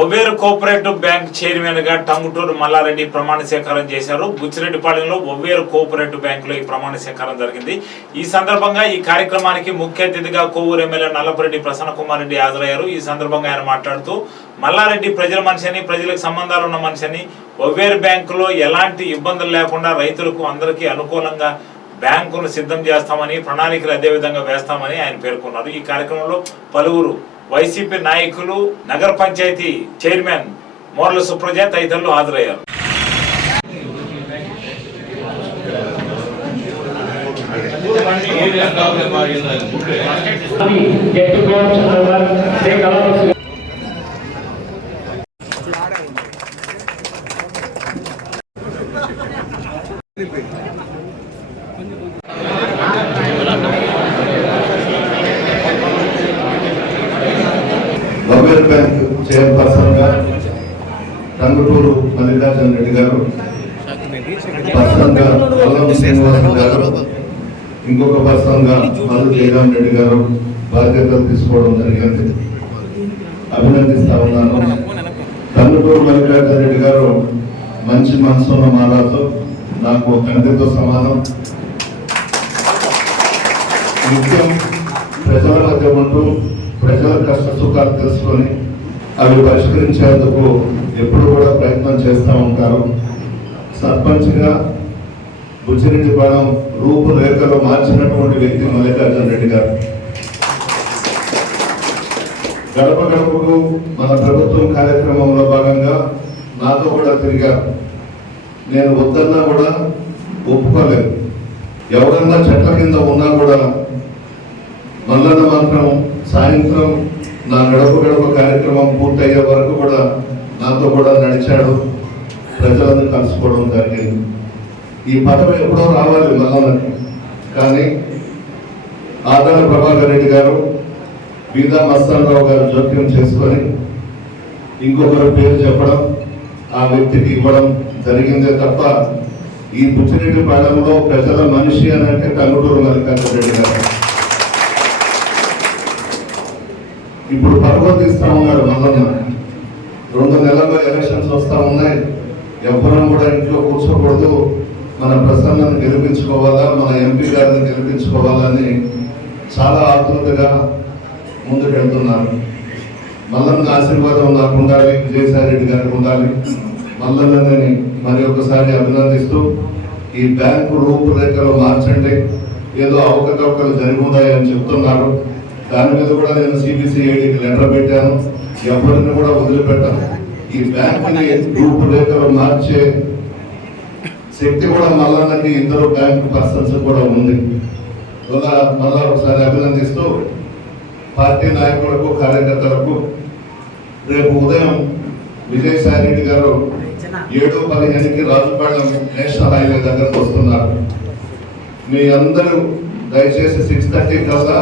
ఒబేరు cooperative bank చైర్మన్గా టంగుటూరు మల్లారెడ్డి ప్రమాణ స్వీకారం చేశారు. బుచ్చిరెడ్డిపాళెంలో ఒవ్వేరు కోఆపరేటివ్ బ్యాంక్లో ఈ ప్రమాణ స్వీకారం జరిగింది. ఈ సందర్భంగా ఈ కార్యక్రమానికి ముఖ్య అతిథిగా కొవ్వూరు ఎమ్మెల్యే నల్లపురెడ్డి ప్రసన్న కుమార్ రెడ్డి హాజరయ్యారు. ఈ సందర్భంగా ఆయన మాట్లాడుతూ మల్లారెడ్డి ప్రజల మనిషిని ప్రజలకు సంబంధాలు ఉన్న మనిషిని ఒవ్వేరు బ్యాంకులో ఎలాంటి ఇబ్బందులు లేకుండా రైతులకు అందరికీ అనుకూలంగా బ్యాంకును సిద్ధం చేస్తామని ప్రణాళికలు అదే విధంగా వేస్తామని ఆయన పేర్కొన్నారు. ఈ కార్యక్రమంలో పలువురు వైసీపీ నాయకులు నగర పంచాయతీ చైర్మన్ మోర్ల సుప్రజ తదితరులు హాజరయ్యారు Thank you. బ్యాంక్ చైర్పర్సన్గా రంగుటూరు మల్లికార్జున రెడ్డి గారు పర్సన్గా అల్లం శ్రీనివాస్ గారు ఇంకొక పర్సన్గా మల్లు జయరాం రెడ్డి గారు బాధ్యతలు తీసుకోవడం జరిగింది. అభినందిస్తా ఉన్నాను. టంగుటూరు మల్లికార్జున రెడ్డి గారు మంచి మనసు ఉన్న మాలాతో నాకు కంటితో సమానం. నిత్యం ప్రజల మధ్య ఉంటూ ప్రజల కష్ట సుఖాలు తెలుసుకొని అవి పరిష్కరించేందుకు ఎప్పుడు కూడా ప్రయత్నం చేస్తూ ఉంటారు. సర్పంచ్గా బుచ్చిరెడ్డిపాలెం రూపురేఖలు మార్చినటువంటి వ్యక్తి మల్లికార్జున రెడ్డి గారు. గడప గడపకు మన ప్రభుత్వం కార్యక్రమంలో భాగంగా నాతో కూడా తిరిగారు. నేను వద్దన్నా కూడా ఒప్పుకోలేదు. ఎవరన్నా చెట్ల కింద ఉన్నా కూడా మల్లన్న మాత్రం సాయంత్రం నా గడప గడప కార్యక్రమం పూర్తయ్యే వరకు కూడా నాతో కూడా నడిచాడు. ప్రజలను కలుసుకోవడం జరిగింది. ఈ పథకం ఎప్పుడో రావాలి మల్లన్నకి. కానీ ఆదాల ప్రభాకర్ రెడ్డి గారు బీదా మస్తానరావు గారు జోక్యం చేసుకొని ఇంకొకరు పేరు చెప్పడం ఆ వ్యక్తికి ఇవ్వడం జరిగిందే తప్ప ఈ బుచ్చిరెడ్డి పాలెంలో ప్రజల మనిషి అని అంటే టంగుటూరు మల్లికార్జున రెడ్డి గారు. ఇప్పుడు పర్వం తీస్తా ఉన్నాడు మల్లన్న రెండు నెలల్లో ఎలక్షన్స్ వస్తూ ఉన్నాయి. ఎవరం కూడా ఇంట్లో కూర్చోకూడదు. మన ప్రసన్నను గెలిపించుకోవాలా మన ఎంపీ గారిని గెలిపించుకోవాలని చాలా ఆతృతగా ముందుకెళ్తున్నారు. మల్లన్న ఆశీర్వాదం నాకు ఉండాలి విజయసాయి రెడ్డి గారికి ఉండాలి. మల్లన్నని మరి ఒకసారి అభినందిస్తూ ఈ బ్యాంకు రూపురేఖలు మార్చండి. ఏదో అవకతవకలు జరిగి ఉన్నాయని చెప్తున్నారు. దాని మీద కూడా నేను సిబిసిఐడికి లెటర్ పెట్టాను. ఎవరిని కూడా వదిలిపెట్టాను. ఈ బ్యాంకుని రూపురేఖలు మార్చే శక్తి కూడా మల్లన్నకి ఇద్దరు బ్యాంక్ పర్సన్స్ కూడా ఉంది. ఇలా మళ్ళా ఒకసారి అభినందిస్తూ పార్టీ నాయకులకు కార్యకర్తలకు రేపు ఉదయం విజయసాయి రెడ్డి గారు ఏడు పదిహేనుకి రాజుపాలెం నేషనల్ హైవే దగ్గరకు వస్తున్నారు. మీ అందరూ దయచేసి సిక్స్ థర్టీ కల్లా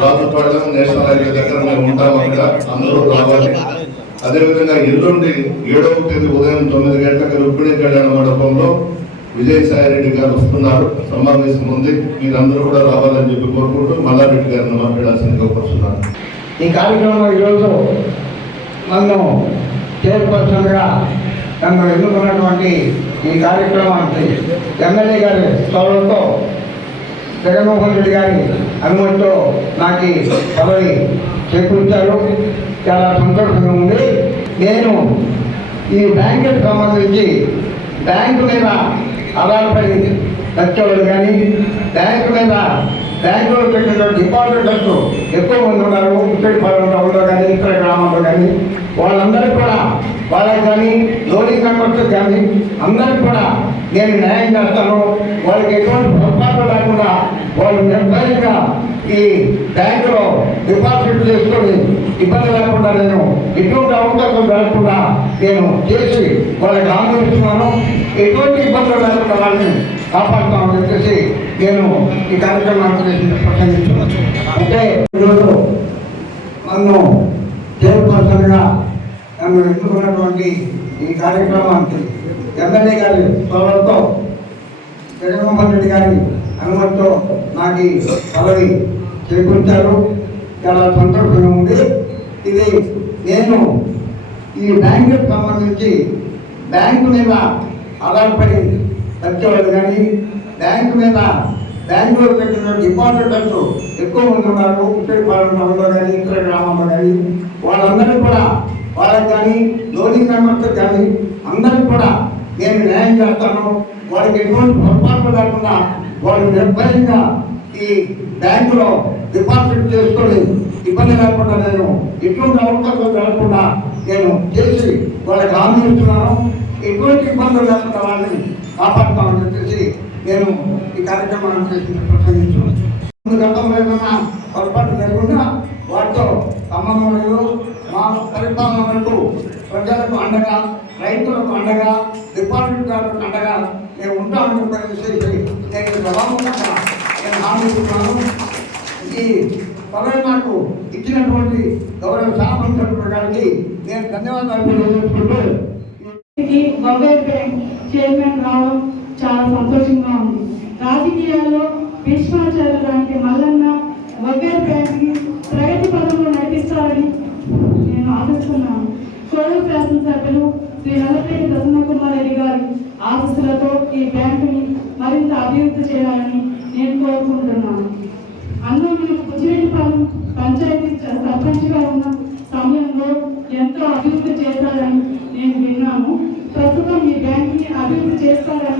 రాజుపాలెం నేషనల్ హైవే దగ్గర మేము ఉంటాం అక్కడ. అందరూ రావాలి. అదేవిధంగా ఎల్లుండి ఏడవ తేదీ ఉదయం తొమ్మిది గంటలకు రుక్మిణి కళ్యాణ మండపంలో విజయసాయి రెడ్డి గారు వస్తున్నారు. సమావేశం ఉంది. మీరందరూ కూడా రావాలని చెప్పి కోరుకుంటూ మల్లారెడ్డి గారిని మాట్లాడాల్సిందిగా కోరుతున్నాను ఈ కార్యక్రమంలో ఈరోజు నన్ను చైర్పర్సన్గా నన్ను ఎన్నుకున్నటువంటి ఈ కార్యక్రమానికి ఎమ్మెల్యే గారి చొరవతో జగన్మోహన్ రెడ్డి గారి అనుమతితో నాకు పదవి చేకూర్చారు. చాలా సంతోషంగా ఉంది. నేను ఈ బ్యాంకుకి సంబంధించి బ్యాంకు మీద ఆధారపడి నచ్చేవాడు కానీ బ్యాంకు మీద బ్యాంకులో పెట్టిన డిపాజిటర్స్ ఎక్కువ మంది ఉన్నారు. ఉత్తడి పర్వతంలో కానీ ఇతర గ్రామంలో కానీ వాళ్ళందరికీ కూడా వాళ్ళకి కానీ లోనింగ్ మెంబర్స్ కానీ అందరికి కూడా నేను న్యాయం చేస్తాను. వాళ్ళకి ఎటువంటి కాకుండా వాళ్ళు నిర్భయంగా ఈ బ్యాంకులో డిపాజిట్ చేసుకొని ఇబ్బంది లేకుండా నేను ఎటువంటి అవకాశం లేకుండా నేను చేసి వాళ్ళకి ఆందోళిస్తున్నాను ఎటువంటి ఇబ్బందులు లేకుండా వాళ్ళని కాపాడుతామని చెప్పేసి నేను ఈ కార్యక్రమాన్ని ప్రసంగిస్తున్నాను అంటే ఈరోజు నన్ను చైర్పర్సన్గా నన్ను ఎన్నుకున్నటువంటి ఈ కార్యక్రమానికి ఎమ్మెల్యే గారి సోదరులతో జగన్మోహన్ రెడ్డి గారి అనుమతితో నాకు ఈ పదవి చేకూర్చారు చాలా సంతోషంగా ఉంది. ఇది నేను ఈ బ్యాంకుకి సంబంధించి బ్యాంకు మీద ఆధారపడి వచ్చేవాళ్ళు కానీ బ్యాంకు మీద బ్యాంకులో పెట్టిన డిపాజిటర్స్ ఎక్కువ మంది ఉన్నారు. ఉత్తరపాలెం మండలంలో కానీ ఇతర గ్రామంలో కానీ వాళ్ళందరూ కూడా వాళ్ళకి కానీ లోనింగ్ మెంబర్స్ కానీ అందరికి కూడా నేను న్యాయం చేస్తాను. వాళ్ళకి ఎటువంటి పొరపాట్లు లేకుండా వాళ్ళు నిర్భయంగా ఈ బ్యాంకులో డిపాజిట్ చేసుకొని ఇబ్బంది లేకుండా నేను ఎటువంటి అవకాశం లేకుండా నేను చేసి వాళ్ళకి హామీ ఇస్తున్నాను. ఎటువంటి ఇబ్బందులు లేకుండా వాళ్ళని కాపాడుతామని చెప్పేసి నేను ఈ కార్యక్రమాన్ని చేసి ప్రసంగించున్నాను గతంలో ఏదైనా పొరపాటు లేకుండా వాటితో సంబంధం లేదు. మా పరిపాలన వరకు ప్రజలకు అండగా రైతులకు అండగా డిపాజిట్దారులకు అండగా మేము ఉంటామని చెప్పేసి దానికి సభాముఖంగా నేను హామీ ఇస్తున్నాను ఈ పదవి నాకు ఇచ్చినటువంటి గౌరవ శాసనసభ్యుల గారికి నేను ధన్యవాదాలు తెలియజేసుకుంటూ బొంబాయి బ్యాంక్ చైర్మన్ రావడం చాలా సంతోషంగా ఉంది. రాజకీయాల్లో భీష్మాచార్య లాంటి మల్లన్న బొంబాయి బ్యాంక్ని ప్రగతి పదంలో నడిపిస్తారని నేను ఆశిస్తున్నాను. కోడూరు శాసనసభ్యులు శ్రీ నల్లపేటి ప్రసన్న కుమార్ రెడ్డి గారి ఆశస్సులతో ఈ బ్యాంకుని మరింత అభివృద్ధి చేయాలని నేను కోరుకుంటున్నాను. అన్ను నేను పుచ్చిరెడ్డిపాలెం పంచాయతీ సర్పంచ్గా ఉన్న సమయంలో ఎంతో అభివృద్ధి చేస్తారని నేను విన్నాను. ప్రస్తుతం ఈ బ్యాంక్ని అభివృద్ధి చేస్తారని